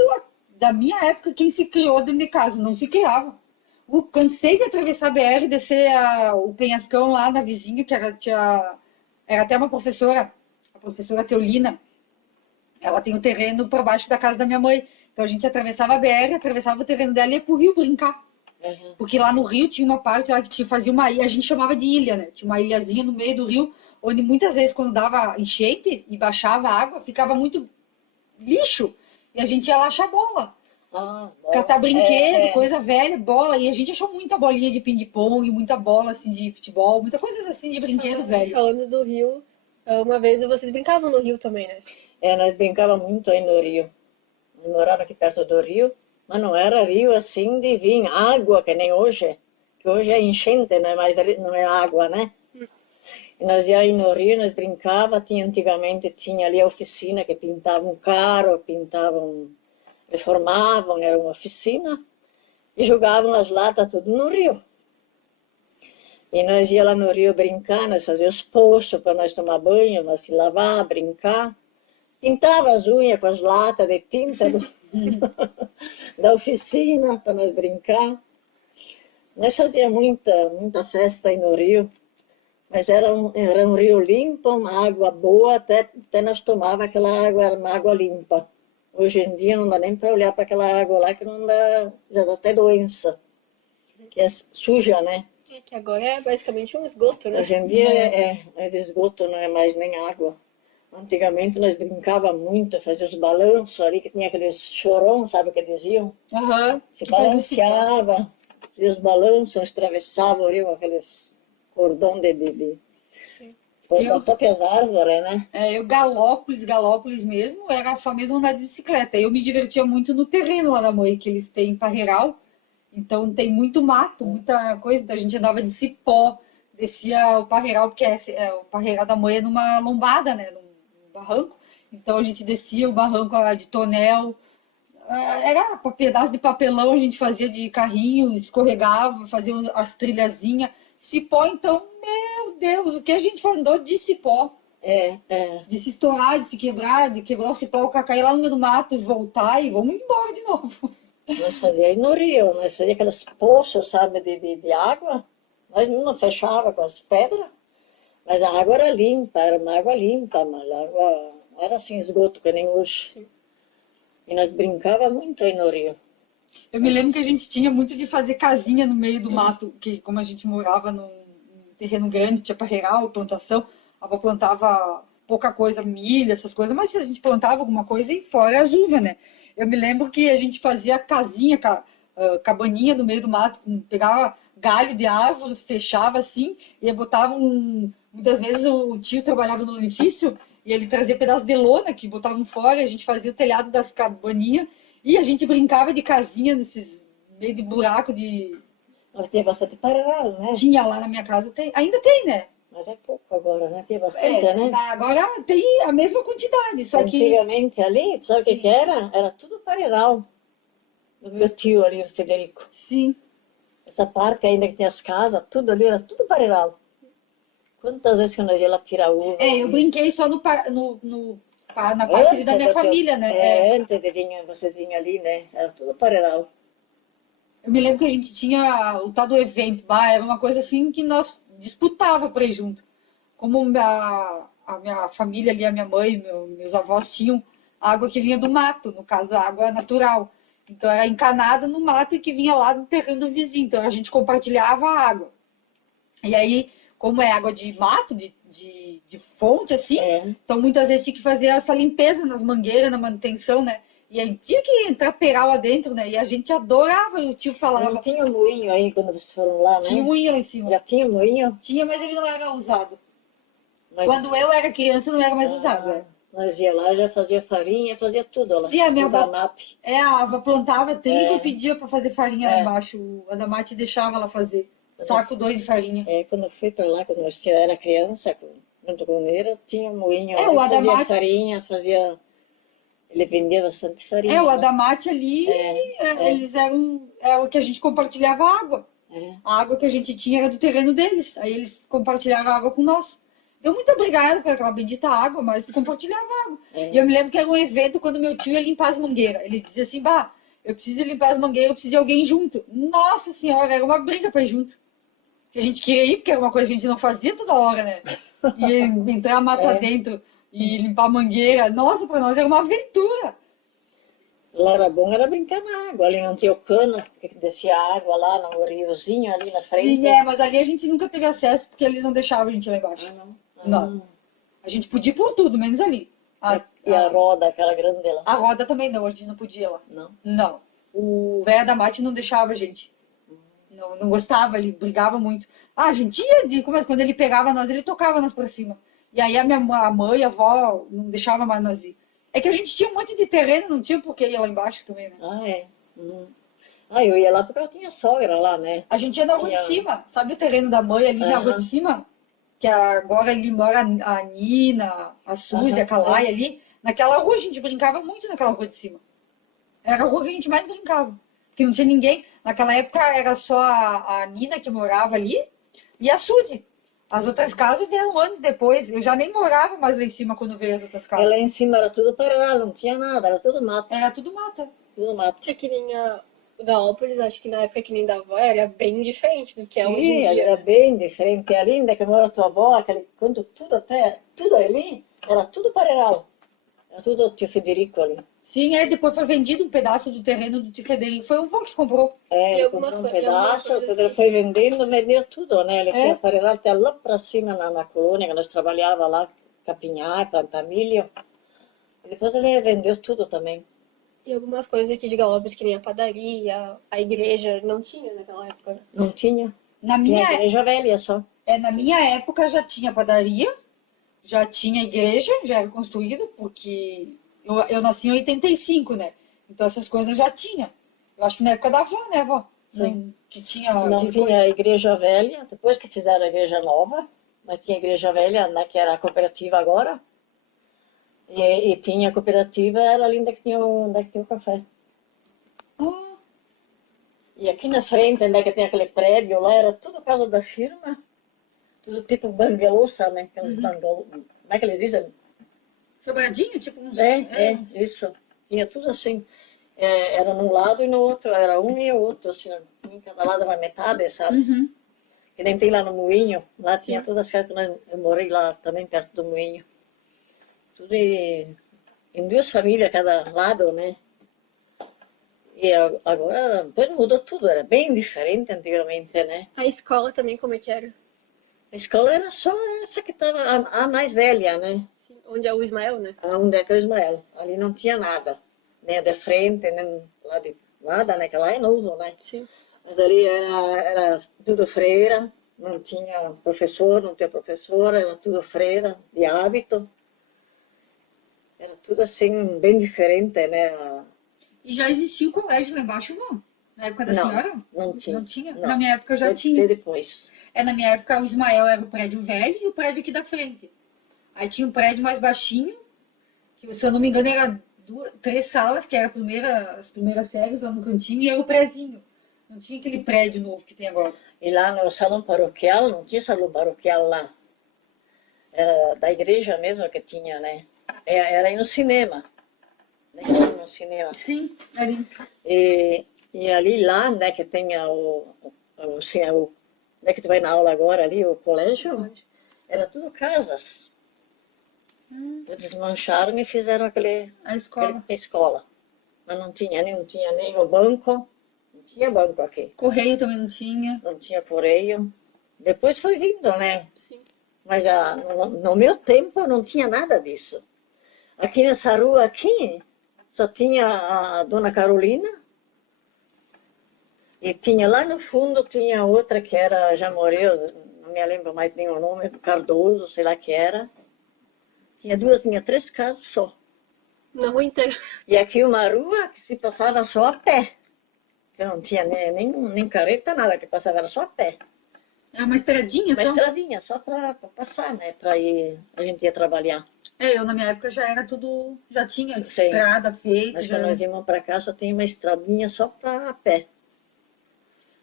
da minha época quem se criou dentro de casa. Não se criava. Eu cansei de atravessar a BR e descer o penhascão lá na vizinha, que era até uma professora, a professora Teolina. Ela tem o terreno por baixo da casa da minha mãe. Então a gente atravessava a BR, atravessava o terreno dela e ia pro rio brincar. Porque lá no rio tinha uma parte lá que fazia uma ilha, a gente chamava de ilha, né? Tinha uma ilhazinha no meio do rio, onde muitas vezes quando dava enchente e baixava a água, ficava muito lixo. E a gente ia lá achar bola. Catar brinquedo, coisa velha, bola. E a gente achou muita bolinha de ping-pong, muita bola assim de futebol, muita coisa assim de brinquedo velho. Falando do rio, uma vez vocês brincavam no rio também, né? Nós brincávamos muito aí no rio. Eu morava aqui perto do rio, mas não era rio assim de vir água, que nem hoje. Que hoje é enchente, né? Mas não é água, né? E nós ia aí no rio, nós brincávamos. Antigamente tinha ali a oficina que pintavam carro, reformavam, era uma oficina. E jogavam as latas tudo no rio. E nós ia lá no rio brincar, nós fazíamos poços para nós tomar banho, nós se lavar, brincar. Pintava as unhas com as latas de tinta da oficina para nós brincar. Nós fazíamos muita festa aí no rio, mas era um rio limpo, uma água boa, até nós tomávamos aquela água, era uma água limpa. Hoje em dia não dá nem para olhar para aquela água lá, que não dá, já dá até doença, que é suja, né? Que agora é basicamente um esgoto, né? Hoje em dia é de esgoto, não é mais nem água. Antigamente nós brincávamos muito, fazia os balanços ali, que tinha aqueles chorão, sabe o que diziam? Se balanceava, fazia os balanços, nós atravessávamos ali aqueles cordão de próprias árvores, né? Galópolis mesmo, era só mesmo andar de bicicleta. Eu me divertia muito no terreno lá da mãe, que eles têm Parreiral, então tem muito mato, muita coisa, então a gente andava de cipó, descia o Parreiral, porque o Parreiral da mãe é numa lombada, né? Barranco, então a gente descia o barranco lá de tonel, era pedaço de papelão, a gente fazia de carrinho, escorregava, fazia as trilhazinhas, cipó, então, meu Deus, o que a gente andou de cipó, de se estourar, de se quebrar, de quebrar o cipó, cair lá no meio do mato e voltar e vamos embora de novo. Nós fazíamos no rio, nós fazíamos aqueles poços, sabe, de água, nós não fechava com as pedras. Mas a água era limpa, era uma água limpa, mas a água não era assim esgoto que nem hoje. Sim. E nós brincávamos muito aí no rio. Eu me lembro que a gente tinha muito de fazer casinha no meio do mato, que como a gente morava num terreno grande, tinha parreiral, plantação, a avó plantava pouca coisa, milho, essas coisas, mas se a gente plantava alguma coisa e fora as uvas, né? Eu me lembro que a gente fazia casinha, cabaninha no meio do mato, pegava galho de árvore, fechava assim, e botava muitas vezes o tio trabalhava no edifício e ele trazia pedaços de lona que botavam fora, a gente fazia o telhado das cabaninhas e a gente brincava de casinha nesses meio de buraco de... Mas tinha bastante parreiral, né? Tinha lá na minha casa, ainda tem, né? Mas é pouco agora, né? Tinha bastante, né? Agora tem a mesma quantidade, só que... Antigamente ali, sabe o que era? Era tudo parreiral. Do meu tio ali, o Federico. Sim. Essa parte ainda que tem as casas, tudo ali era tudo parreiral. Quantas vezes que nós ia lá tirar uva? Eu brinquei só na parte da minha família, né? Antes de vocês vinham ali, né? Era tudo parreiral. Eu me lembro que a gente tinha o tal do evento, era uma coisa assim que nós disputava por aí junto. Como a minha família ali, a minha mãe, meus avós tinham água que vinha do mato, no caso, água natural. Então era encanada no mato e que vinha lá do terreno do vizinho. Então a gente compartilhava a água. E aí, como é água de mato, de fonte, assim, então muitas vezes tinha que fazer essa limpeza nas mangueiras, na manutenção, né? E aí tinha que entrar peral lá dentro, né? E a gente adorava, e o tio Não falava, tinha moinho aí quando vocês foram lá, tinha né? um moinho lá em cima. Já tinha moinho? Tinha, mas ele não era usado. Mas, Quando eu era criança, não era mais usado. Né? nós ia lá, já fazia farinha, fazia tudo lá. Sim, a minha Tudo avó, mate. a avó plantava trigo É. e pedia pra fazer farinha lá É. embaixo. A Damate deixava ela fazer. Saco 2 de farinha. Quando eu fui para lá, quando eu era criança, junto com ele, tinha um moinho. É, Ele o fazia Adamate- farinha, fazia... Ele vendia bastante farinha. O né? Adamate ali, eles eram o que a gente compartilhava água. É. A água que a gente tinha era do terreno deles. Aí eles compartilhavam a água com nós. Eu muito obrigada por aquela bendita água, mas compartilhava água. É. E eu me lembro que era um evento quando meu tio ia limpar as mangueiras. Ele dizia assim, bah, eu preciso limpar as mangueiras, eu preciso de alguém junto. Nossa senhora, era uma briga pra ir junto. Que a gente queria ir, porque era uma coisa que a gente não fazia toda hora, né? E entrar mata dentro e limpar a mangueira. Nossa, pra nós era uma aventura. Lá era bom, era brincar na água. Ali não tinha o cano, que descia água lá no riozinho ali na frente. Sim, mas ali a gente nunca teve acesso, porque eles não deixavam a gente ir lá embaixo. Não. A gente podia ir por tudo, menos ali. E a roda, aquela grande lá? A roda também não, a gente não podia lá. Não. Não. O velho da Mate não deixava a gente. Não gostava, ele brigava muito. A gente ia, quando ele pegava nós, ele tocava nós pra cima. E aí a mãe, a avó, não deixava mais nós ir. É que a gente tinha um monte de terreno, não tinha por que ir lá embaixo também, né? É. Eu ia lá porque eu tinha sogra lá, né? A gente ia na rua de cima, sabe o terreno da mãe ali na rua de cima? Que agora ali mora a Nina, a Suzy, a Calai ali. Naquela rua a gente brincava muito naquela rua de cima. Era a rua que a gente mais brincava. Porque não tinha ninguém. Naquela época era só a Nina que morava ali e a Suzy. As outras casas vieram anos depois. Eu já nem morava mais lá em cima quando veio as outras casas. Lá em cima era tudo paralelo, não tinha nada, era tudo mato. Era tudo mata. Tudo mato. Tinha que nem a Galópolis, acho que na época que nem da avó era bem diferente do que é hoje em Sim, dia. era bem diferente. Ali onde que mora tua avó, quando tudo ali, era tudo paralelo. Era tudo tio Federico ali. Sim, depois foi vendido um pedaço do terreno do tio Federico. Foi o vô que comprou. E Ele algumas comprou um coisas- algumas pedaço, coisas depois ele assim. foi vendeu tudo, né? Ele tinha paralelo até lá para cima na colônia, que nós trabalhava lá, capinhar, plantar milho. E depois ele vendeu tudo também. E algumas coisas aqui de Galópolis, que nem a padaria, a igreja, não tinha naquela época. Não tinha. Na Tinha minha, igreja velha só. na minha época já tinha padaria, já tinha igreja, já era construído, porque eu nasci em 85, né? Então essas coisas já tinha. Eu acho que na época da avó, né, avó? Sim. Que tinha. Não tinha a igreja velha, depois que fizeram a igreja nova, mas tinha a igreja velha, né, que era a cooperativa agora. E tinha a cooperativa, era ali onde que tinha o café. E aqui na frente, onde que tem aquele prédio lá, era tudo casa da firma. Tudo tipo bangalô, sabe? Aqueles bangalô. Como é que eles dizem? Quebradinho, tipo uns. Isso. Tinha tudo assim. Era num lado e no outro, era um e o outro, assim, em cada lado uma metade, sabe? Uhum. Que nem tem lá no Moinho, lá Sim. tinha todas as casas, eu morei lá também perto do Moinho. Tudo em 2 famílias cada lado, né? E agora, depois mudou tudo, era bem diferente antigamente, né? A escola também, como é que era? A escola era só essa que estava a mais velha, né? Assim, onde é o Ismael, né? Onde é que é o Ismael? Ali não tinha nada, nem de frente, nem lá de nada, né? Que lá é novo, né? Sim. Mas ali era tudo freira, não tinha professor, não tinha professora, era tudo freira, de hábito. Era tudo assim, bem diferente, né? E já existia o colégio lá embaixo, vó? Na época da senhora? Não tinha. Não tinha? Não. Na minha época já Foi tinha. depois. Na minha época o Ismael era o prédio velho e o prédio aqui da frente. Aí tinha um prédio mais baixinho, que se eu não me engano era 3 salas, que era as primeiras séries lá no cantinho, e era o prézinho. Não tinha aquele prédio novo que tem agora. E lá no salão paroquial, não tinha salão paroquial lá. Era da igreja mesmo que tinha, né? Era aí no cinema. Né? No cinema. Sim, ali. E ali lá, né, que tem né, que tu vai na aula agora ali, o colégio, era tudo casas. Desmancharam e fizeram A escola. escola. Mas não tinha nem o banco, não tinha banco aqui, Correio também não tinha. não tinha correio. Depois foi vindo, né? Sim. Mas no meu tempo não tinha nada disso. Aqui nessa rua aqui, só tinha a Dona Carolina. E tinha lá no fundo, tinha outra que era, já morreu, não me lembro mais nem o nome, Cardoso, sei lá que era. Tinha 3 casas só. Na rua inteira. E aqui uma rua que se passava só a pé. Que não tinha nem carreta, nada, que passava era só a pé. É uma estradinha Uma só? estradinha, só para passar, né? Para ir, a gente ia trabalhar. É, eu na minha época já era tudo, já tinha Sim. estrada feita. Mas Já... quando nós íamos para cá, só tinha uma estradinha só para a pé.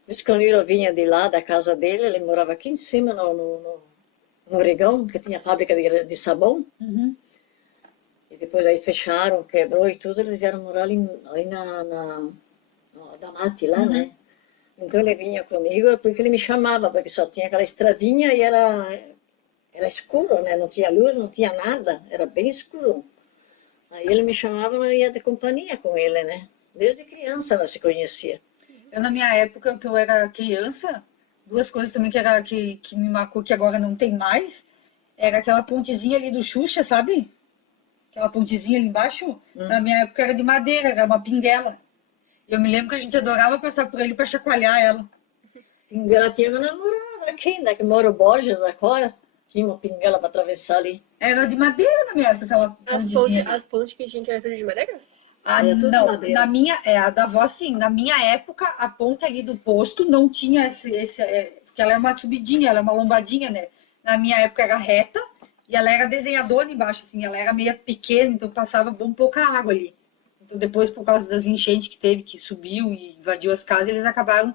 Por isso que quando eu vinha de lá, da casa dele, ele morava aqui em cima, no Regão, que tinha fábrica de sabão. Uhum. E depois aí fecharam, quebrou e tudo, eles vieram morar ali no Damate, lá, né? Então ele vinha comigo porque ele me chamava, porque só tinha aquela estradinha e era escuro, né? Não tinha luz, não tinha nada, era bem escuro. Aí ele me chamava e eu ia de companhia com ele, né? Desde criança nós se conhecia. Eu, na minha época, que eu era criança, 2 coisas também que me marcou, que agora não tem mais, era aquela pontezinha ali do Xuxa, sabe? Aquela pontezinha ali embaixo. Na minha época era de madeira, era uma pinguela. Eu me lembro que a gente adorava passar por ali para chacoalhar ela. Pinguela tinha meu namorado aqui, né? Que mora o Borges agora. Tinha uma pinguela para atravessar ali. Era de madeira na minha época, aquela pontezinha. As pontes que tinha que era tudo de madeira? Ah, Era tudo de não, madeira. na minha, a da avó sim, na minha época a ponta ali do posto não tinha porque ela é uma subidinha, ela é uma lombadinha, né? Na minha época era reta e ela era desenhadora embaixo, assim, ela era meio pequena, então passava bem pouca água ali. Então depois, por causa das enchentes que teve, que subiu e invadiu as casas, eles acabaram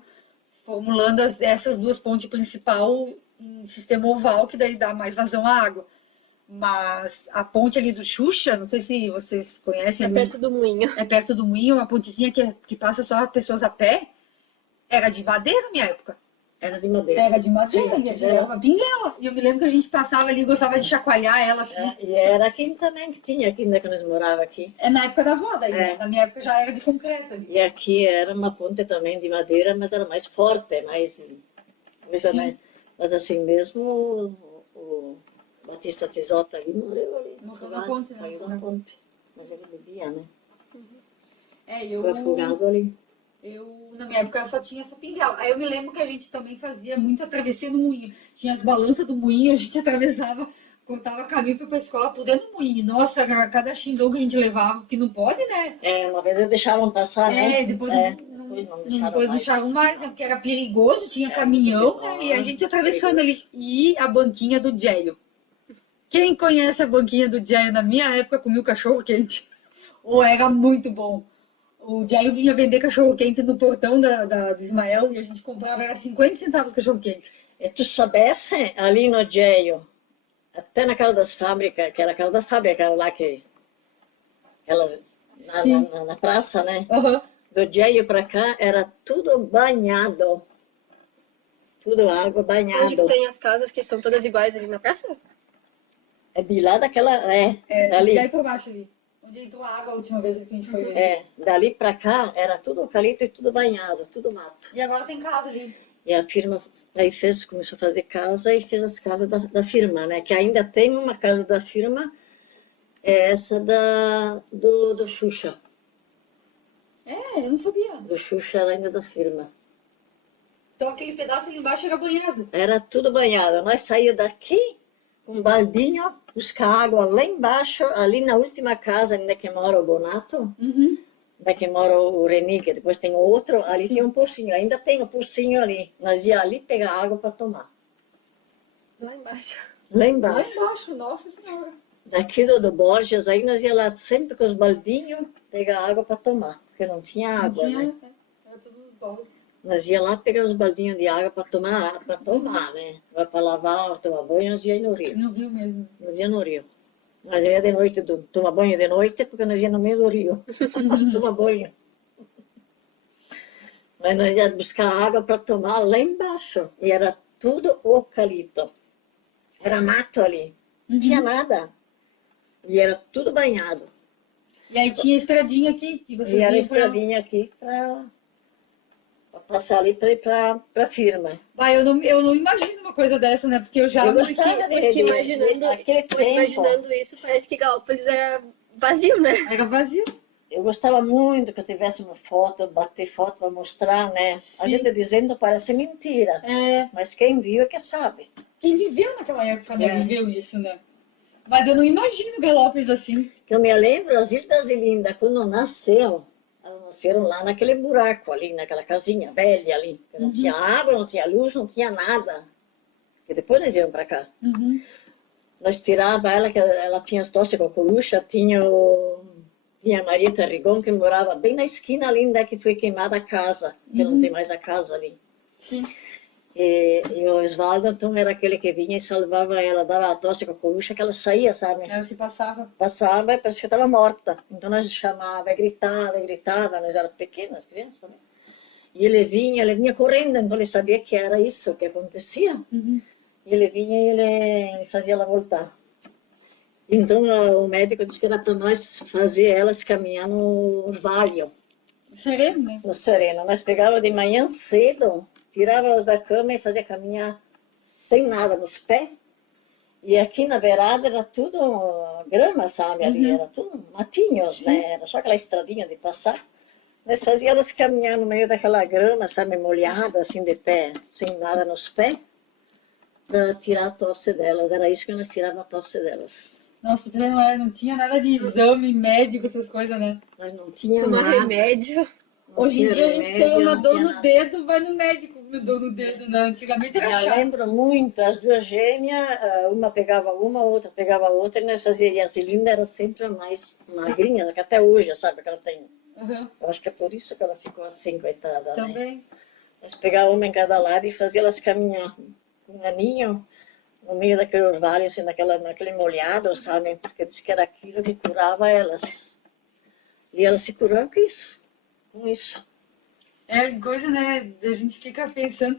formulando essas 2 pontes principal em sistema oval, que daí dá mais vazão à água. Mas a ponte ali do Xuxa, não sei se vocês conhecem. É perto do moinho. É perto do moinho, uma pontezinha que passa só pessoas a pé. Era de madeira na minha época. Era de madeira. Era de madeira, Sim, e a gente era uma pinguela. E eu me lembro que a gente passava ali e gostava de chacoalhar ela assim. E era aqui também que tinha, aqui, né? Que nós morávamos aqui. É na época da avó daí, né? É. Na minha época já era de concreto ali. E aqui era uma ponte também de madeira, mas era mais forte, mais coisa, Sim. né? Mas assim mesmo, o Batista Tisota ali morreu ali. Morreu na ponte, né? Caiu na ponte. Mas ele bebia, né? Foi afogado ali. Na minha época, só tinha essa pinguela. Aí eu me lembro que a gente também fazia muita travessia no moinho. Tinha as balanças do moinho, a gente atravessava, cortava caminho para ir pra escola por dentro do moinho. Nossa, era cada xingão que a gente levava, que não pode, né? Uma vez eles deixavam passar, né? Depois Depois deixaram mais, né? Porque era perigoso, tinha caminhão, né? E a gente atravessando ali. E a banquinha do Gélio. Quem conhece a banquinha do Gélio? Na minha época comia o cachorro quente. Era muito bom. O Jair vinha vender cachorro-quente no portão do Ismael e a gente comprava, era 50 centavos cachorro-quente. E tu soubesse, ali no Geio, até na casa das fábricas, que era a casa da fábrica, aquela lá que... na praça, né? Uhum. Do Geio pra cá, era tudo banhado. Tudo água banhada. Onde que tem as casas que são todas iguais ali na praça? É de lá daquela... Dali. dali. Jair por baixo ali. Onde entrou a água a última vez que a gente foi ver. Dali pra cá, era tudo eucalipto e tudo banhado, tudo mato. E agora tem casa ali. E a firma aí começou a fazer casa e fez as casas da firma, né? Que ainda tem uma casa da firma, é essa do Xuxa. Eu não sabia. Do Xuxa era ainda da firma. Então aquele pedaço ali embaixo era banhado. Era tudo banhado. Nós saímos daqui com um baldinho, buscar água lá embaixo, ali na última casa ainda que mora o Bonato, ainda que mora o Reni, que depois tem outro, ali tem um pocinho, ainda tem um pocinho ali. Nós ia ali pegar água para tomar. Lá embaixo. Lá Lá embaixo. embaixo, nossa senhora. Daqui do Borges, aí nós ia lá sempre com os baldinhos pegar água para tomar, porque não tinha água, né? Era tudo nos baldes. Nós ia lá pegar os baldinhos de água para tomar, né? Para lavar, tomar banho, nós ia no rio. Não viu mesmo. Nós ia no rio. Nós ia de noite, tomar banho de noite, porque nós ia no meio do rio. Tomar banho. Mas nós ia buscar água para tomar lá embaixo. E era tudo eucalipto. Era mato ali. Não tinha nada. E era tudo banhado. E aí tinha estradinha aqui, que vocês E era iam estradinha aqui para passar ali para ir para a firma. Eu não imagino uma coisa dessa, né? Porque eu já... Eu gostava Porque imaginando isso, parece que Galópolis é vazio, né? Era vazio. eu gostava muito que eu tivesse uma foto, bater foto para mostrar, né? A Sim. gente dizendo parece mentira, É, mas quem viu é que sabe. quem viveu naquela época, né? É. Viveu isso, né? Mas eu não imagino Galópolis assim. Eu me lembro, as Ilhas Lindas, quando nasceu, elas nasceram lá naquele buraco ali, naquela casinha velha ali. Que não tinha água, não tinha luz, não tinha nada. E depois nós íamos para cá. Uhum. Nós tirava ela, que ela tinha as tosse com a coruja, tinha a Marieta Rigon, que morava bem na esquina ali, onde é que foi queimada a casa, que não tem mais a casa ali. Sim. E o Osvaldo, então, era aquele que vinha e salvava ela, dava a tosse com a coruja, que ela saía, sabe? Aí você passava. Passava e parecia que estava morta. Então nós chamava, e gritava, nós éramos pequenas, crianças também. E ele vinha correndo, então ele sabia que era isso que acontecia. Uhum. E ele vinha e ele fazia ela voltar. Então o médico disse que era para nós fazer elas caminhar no orvalho, Sereno, né? no sereno. Nós pegava de manhã cedo, tirava elas da cama e fazia caminhar sem nada nos pés. E aqui na beirada era tudo grama, sabe? Ali era tudo matinhos, né? Era só aquela estradinha de passar. Nós fazíamos elas caminhar no meio daquela grama, sabe? Molhada, assim, de pé, sem nada nos pés, para tirar a tosse delas. Era isso que nós tirávamos a tosse delas. Nossa, você não tinha nada de exame médico, essas coisas, né? Nós não tínhamos Tomar nada. remédio. Não Hoje em tinha dia a gente remédio, tem uma não dor tinha no nada. dedo, vai no médico com dor no dedo, né? Antigamente era Eu chato. lembro muito, as duas gêmeas, uma pegava uma, outra pegava outra, e nós fazíamos, e a Cilinda era sempre a mais magrinha, que até hoje, sabe, que ela tem. Uhum. Eu acho que é por isso que ela ficou assim, coitada, né? Também. Nós pegávamos uma em cada lado e fazíamos elas caminhar com um aninho no meio daquele orvalho, assim, naquele molhado, sabe? Porque disse que era aquilo que curava elas. E elas se curaram com isso. É coisa, né? A gente fica pensando.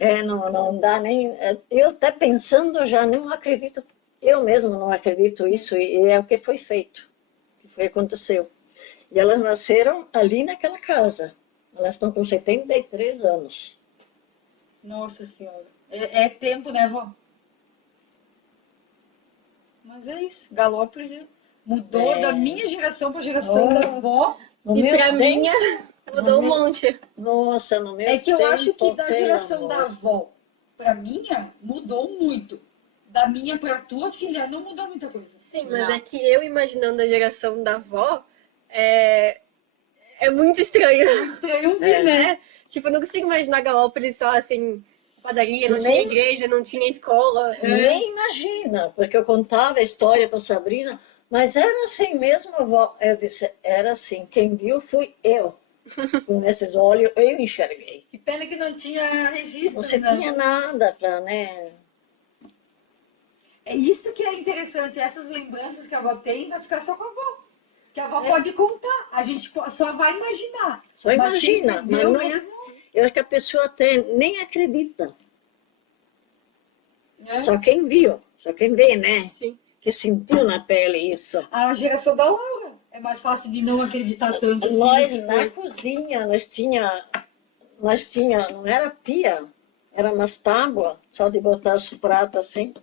Não dá nem. Eu até pensando já não acredito, eu mesmo não acredito isso, e é o que foi feito, o que aconteceu. E elas nasceram ali naquela casa. Elas estão com 73 anos. Nossa Senhora. É tempo, né, vó? Mas é isso. Galópolis mudou da minha geração para a geração da avó. No E meu pra tempo- minha, mudou um meu- monte. Nossa, no meu É que eu tempo, acho que da pelo geração amor. da avó para minha mudou muito. Da minha para tua filha não mudou muita coisa. Sim, mas Não. é que eu imaginando a geração da avó, é muito estranho. Estranho ver, né? É, tipo, eu não consigo imaginar Galópolis só assim, padaria, não Nem- tinha igreja, não tinha escola. Nem imagina, porque eu contava a história para Sabrina, mas era assim mesmo, avó. Eu disse, era assim, quem viu fui eu. Com esses olhos eu enxerguei. Que pena que não tinha registro, Não se né? tinha nada para, né? É isso que é interessante. Essas lembranças que a avó tem vai ficar só com a avó. Que a avó pode contar. A gente só vai imaginar. Só Mas quem imagina, mas viveu não- mesmo, Eu acho que a pessoa até nem acredita. né? Só quem viu, só quem vê, né? Sim. Que sentiu na pele isso. A geração da Laura. É mais fácil de não acreditar tanto. assim, Nós que na foi. cozinha, nós tinha, não era pia, era umas tábuas, só de botar os pratos assim.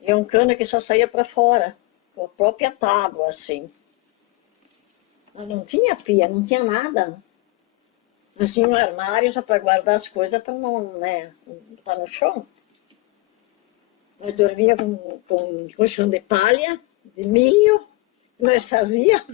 E um cano que só saía para fora, com a própria tábua assim. Mas não tinha pia, não tinha nada. Nós tínhamos um armário só para guardar as coisas para não, né, botar no chão. Nós dormíamos com um colchão de palha, de milho, nós fazia.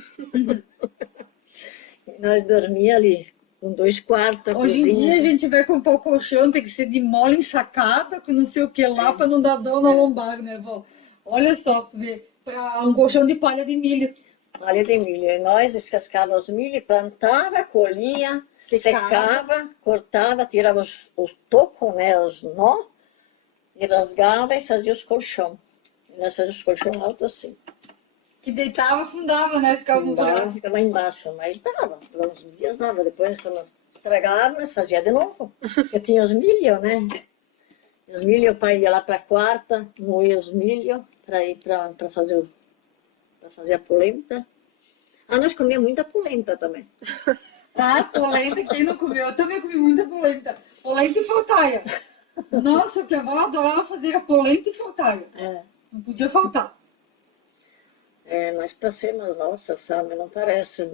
E nós dormíamos ali, com 2 quartos, a Hoje em cozinha. dia a gente vai comprar o colchão, tem que ser de mola ensacada, com não sei o que lá, para não dar dor na lombar, né, vó? Olha só, tu vê, para um colchão de palha de milho. Palha de milho. E nós descascávamos os milho, plantava, colhia, secava, cortava, tirava os tocos, né, os nó, e rasgava e fazia os colchão. E nós fazíamos os colchão alto assim. Que deitava, afundava, né? Ficava um Ficava, buraco. ficava embaixo, mas dava. Por uns dias dava. Depois, quando estragava, nós fazia de novo. Eu tinha os milho, né? Os milho, o pai ia lá para a quarta, moía os milho para ir para fazer, fazer a polenta. Ah, nós comíamos muita polenta também. Ah, polenta, quem não comeu? Eu também comi muita polenta. Polenta e falcaia. Nossa, o que a avó adorava fazer era polenta e falcaia. É. Não podia faltar. Nós passemos, nossa, sabe, não parece,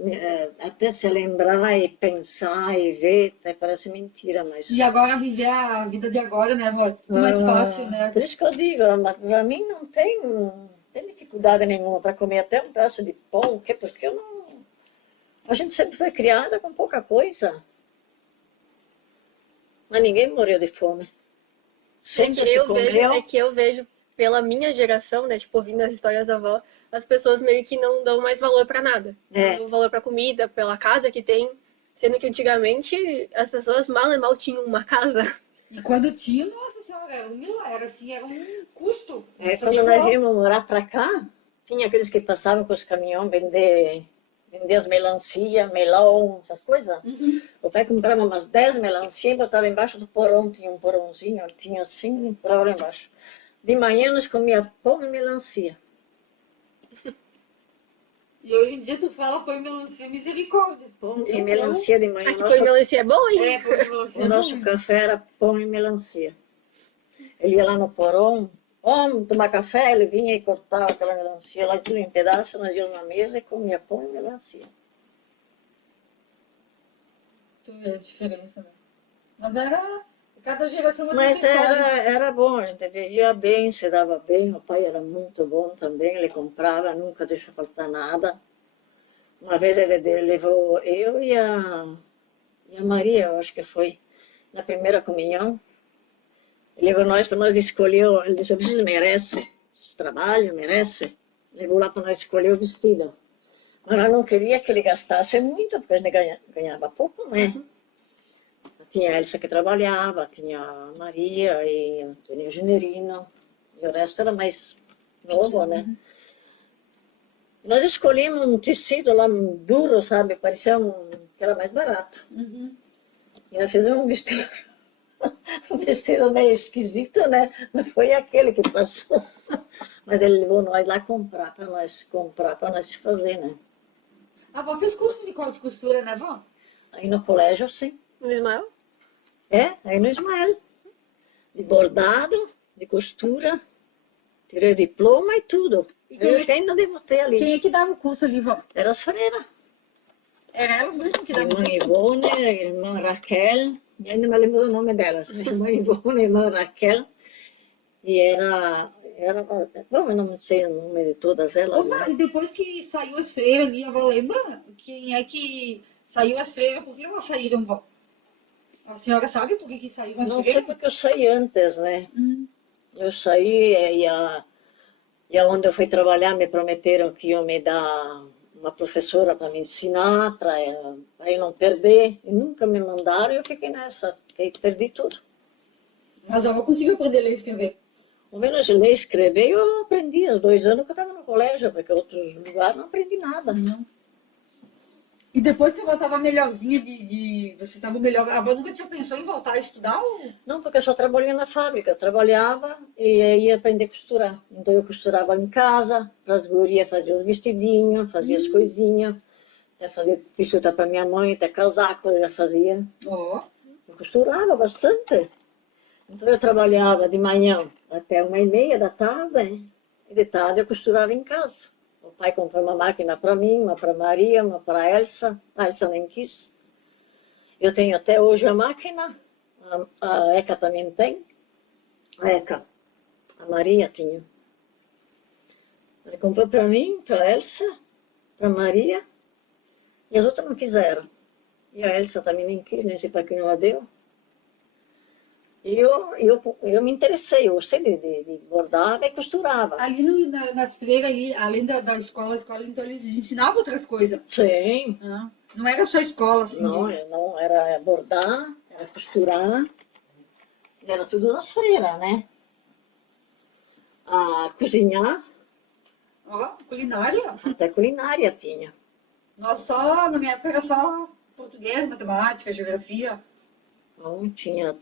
até se lembrar e pensar e ver, até parece mentira, mas... E agora viver a vida de agora, né, amor? Tudo mais fácil, né? Por isso que eu digo, para mim não tem dificuldade nenhuma para comer até um pedaço de pão, porque eu não... A gente sempre foi criada com pouca coisa, mas ninguém morreu de fome. Sempre se comeu. É que eu vejo pela minha geração, né, tipo, ouvindo as histórias da avó, as pessoas meio que não dão mais valor pra nada. Não dão valor pra comida, pela casa que tem, sendo que antigamente as pessoas mal e mal tinham uma casa. E quando tinha, nossa senhora, era assim, era um custo. Quando nós íamos morar pra cá, tinha aqueles que passavam com os caminhões vender as melancia, melão, essas coisas. O pai comprava umas 10 melancias e botava embaixo do porão, tinha um porãozinho, tinha assim, para lá embaixo. De manhã nós comia pão e melancia. E hoje em dia tu fala pão e melancia, misericórdia. Pão e melancia de manhã. Aqui pão e melancia é bom, hein? Pão e melancia O nosso café era pão e melancia. Ele ia lá no porão, vamos tomar café, ele vinha e cortava aquela melancia lá tudo em pedaços, nós íamos na mesa e comia pão e melancia. Tu vê a diferença, né? Mas era... Cada geração uma Mas história. era bom, a gente vivia bem, se dava bem. O pai era muito bom também, ele comprava, nunca deixou faltar nada. Uma vez ele levou eu e a Maria, eu acho que foi, na primeira comunhão. Ele levou nós para nós escolher, ele disse, vocês merecem esse trabalho, merece. Levou lá para nós escolher o vestido. Mas ela não queria que ele gastasse muito, porque ele ganhava pouco, né? Tinha a Elsa que trabalhava, tinha a Maria e Antônio Generino, e o resto era mais novo, né? Nós escolhemos um tecido lá duro, sabe? Parecia que era mais barato. E nós fizemos um vestido meio esquisito, né? Mas foi aquele que passou. Mas ele levou nós lá comprar, para nós fazer, né? A avó fez curso de corte e costura, né, vó? Aí no colégio, sim. No Ismael? Aí no Ismael. De bordado, de costura, tirei diploma e tudo. Eu acho que ainda devo ter ali. Quem é que dava o curso ali, vó? Era as freiras. Era elas mesmas que A davam o irmã curso? Ivone, a irmã Raquel, e ainda me lembro o nome delas. A irmã Ivone, a irmã Raquel. E bom, eu não sei o nome de todas elas. Ô, vó, e depois que saiu as freiras ali, a avó lembra? Quem é que saiu as freiras? Por que elas saíram, vó? A senhora sabe por que saíram as Não freiras? sei porque eu saí antes, né? Eu saí e aonde eu fui trabalhar me prometeram que iam me dar uma professora para me ensinar, para eu não perder. E nunca me mandaram e eu fiquei nessa. Perdi tudo. Mas a avó conseguiu aprender a ler e escrever. Ao menos ler e escrever eu aprendi os 2 anos que eu estava no colégio, porque em outros lugares não aprendi nada. E depois que a avó estava melhorzinha, você estava melhor, a avó nunca tinha pensado em voltar a estudar? Ou... Não, porque eu só trabalhei na fábrica. Eu trabalhava e ia aprender a costurar. Então eu costurava em casa, para as gurias fazia os vestidinhos, fazia as coisinhas. Já fazia vestido para minha mãe, até casaco eu já fazia. Ó. Eu costurava bastante. Então eu trabalhava de manhã até 1h30 da tarde, e de tarde eu costurava em casa. O pai comprou uma máquina para mim, uma para Maria, uma para Elsa. A Elsa nem quis. Eu tenho até hoje a máquina, a Eca também tem. A Eca, a Maria tinha. Ele comprou para mim, para Elsa, para Maria, e as outras não quiseram. E a Elsa também nem quis, nem sei para quem ela deu. E eu me interessei, eu gostei de bordar e costurava. Ali nas freiras, ali, além da escola, então eles ensinavam outras coisas. Sim. Não era só escola, assim. Não, era bordar, era costurar, era tudo nas freiras, né? A cozinhar, Ó, culinária. até culinária tinha. Na minha época era só português, matemática, geografia. Então, tinha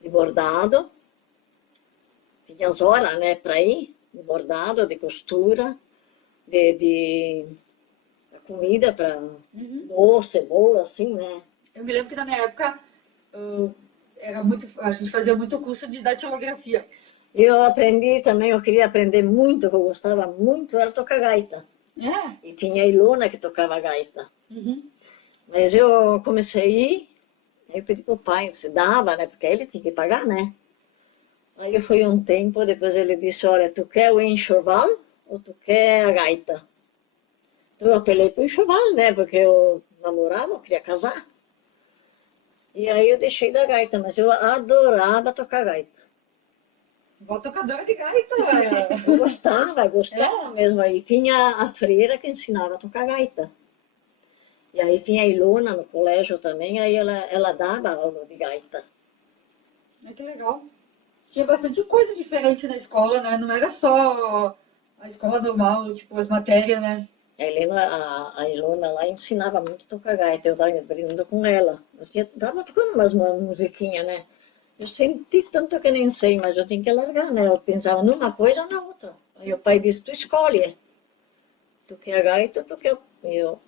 de bordado, tinha as horas, né, para ir, de bordado, de costura, de comida para doce, bolo, assim, né? Eu me lembro que na minha época a gente fazia muito curso de datilografia. Eu aprendi também, eu queria aprender muito, que eu gostava muito, era tocar gaita. É. E tinha a Ilona que tocava gaita. Uhum. Mas eu comecei a ir, aí eu pedi pro pai, se dava, né? Porque ele tinha que pagar, né? Aí eu fui um tempo, depois ele disse, olha, tu quer o enxoval ou tu quer a gaita? Então eu apelei pro enxoval, né? Porque eu namorava, eu queria casar. E aí eu deixei da gaita, mas eu adorava tocar gaita. Boa tocadora de gaita. Eu gostava mesmo. Aí tinha a freira que ensinava a tocar gaita. E aí tinha a Ilona no colégio também, aí ela dava aula de gaita. É que legal. Tinha bastante coisa diferente na escola, né? Não era só a escola normal, tipo, as matérias, né? A Ilona lá ensinava muito a tocar gaita, eu estava aprendendo com ela. Tava tocando umas musiquinhas, né? Eu senti tanto que nem sei, mas eu tenho que largar, né? Eu pensava numa coisa ou na outra. Aí o pai disse, tu escolhe. Tu quer a gaita, tu quer... Eu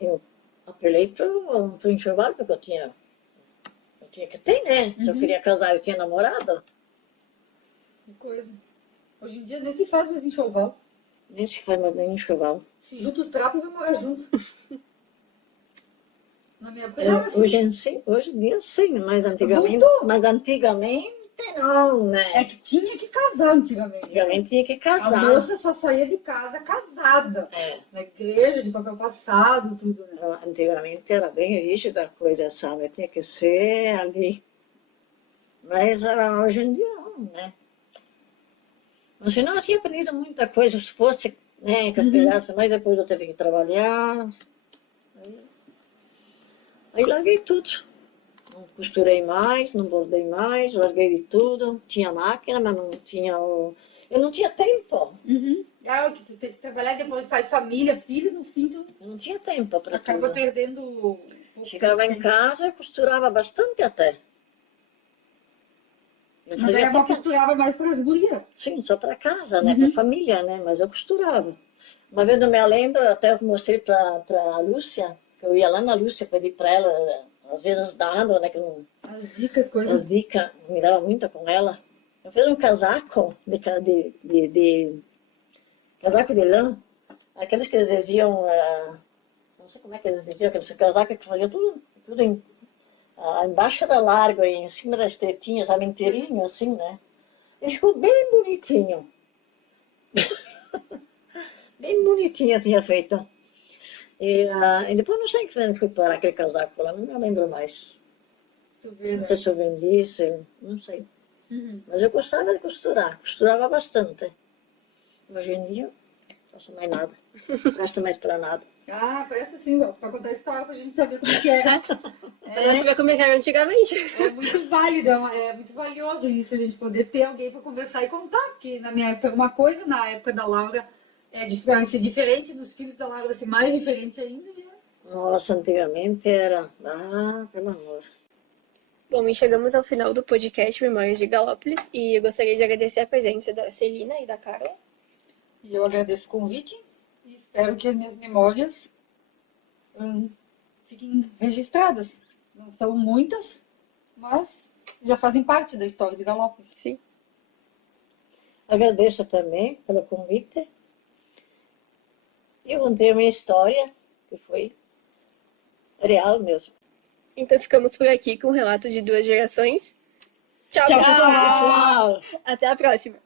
apelei pro enxoval, porque eu tinha que ter, né? Se eu queria casar, eu tinha namorado. Que coisa. Hoje em dia nem se faz mais enxoval. Nem se faz mais nem enxoval. Se junta os trapos e vai morar junto. Na minha época já era assim. Hoje em dia sim, Voltou. mas antigamente não, né? É que tinha que casar antigamente. Antigamente tinha que A casar. moça só saía de casa casada. É. Na igreja, de papel passado, tudo, né? Antigamente era bem rígida a coisa, sabe? Tinha que ser ali. Mas hoje em dia não, né? Mas senão eu tinha aprendido muita coisa, se fosse, né, que eu pegasse, mas depois eu teve que trabalhar. Aí larguei tudo. Não costurei mais, não bordei mais, larguei de tudo. Tinha máquina, mas não tinha eu não tinha tempo. Ah, que tu tem que trabalhar, depois faz família, filho, no fim tu Eu não tinha tempo para acaba tudo. perdendo. Chegava em casa e costurava bastante até. Eu Mas daí a fazia avó costurava mais para as gurias. sim, só para casa, né? Para família, né? Mas eu costurava. Uma vez eu me lembro, até eu mostrei para a Lúcia, que eu ia lá na Lúcia pedir para ela, às vezes dava, né? Que não, As dicas, as coisas. dicas, me dava muita com ela. Eu fiz um casaco de casaco de lã, aqueles que eles diziam, não sei como é que eles diziam, aqueles casacos que faziam tudo embaixo da larga e em cima das tetinhas, sabe, inteirinho assim, né? E ficou bem bonitinho. Bem bonitinho eu tinha feito. E depois não sei que fui parar aquele casaco lá, não me lembro mais. Tu vê, Não né? sei se eu vendi, não sei. Mas eu gostava de costurar, costurava bastante. Hoje em dia, não faço mais nada. Não gasto mais para nada. Ah, parece assim, para contar história, pra gente saber como que era. Pra saber como é que era antigamente. É muito válido, é muito valioso isso, a gente poder ter alguém para conversar e contar, porque na minha época era uma coisa, na época da Laura vai ser diferente, nos filhos da Laura vai ser mais diferente ainda. Né? Nossa, antigamente era... pelo amor. Bom, e chegamos ao final do podcast Memórias de Galópolis e eu gostaria de agradecer a presença da Celina e da Carla. E eu agradeço o convite e espero que as minhas memórias fiquem registradas. Não são muitas, mas já fazem parte da história de Galópolis. Sim. Agradeço também pelo convite. Eu contei a minha história, que foi real mesmo. Então ficamos por aqui com o relato de duas gerações. Tchau, Tchau, pessoal! Tchau! Até a próxima!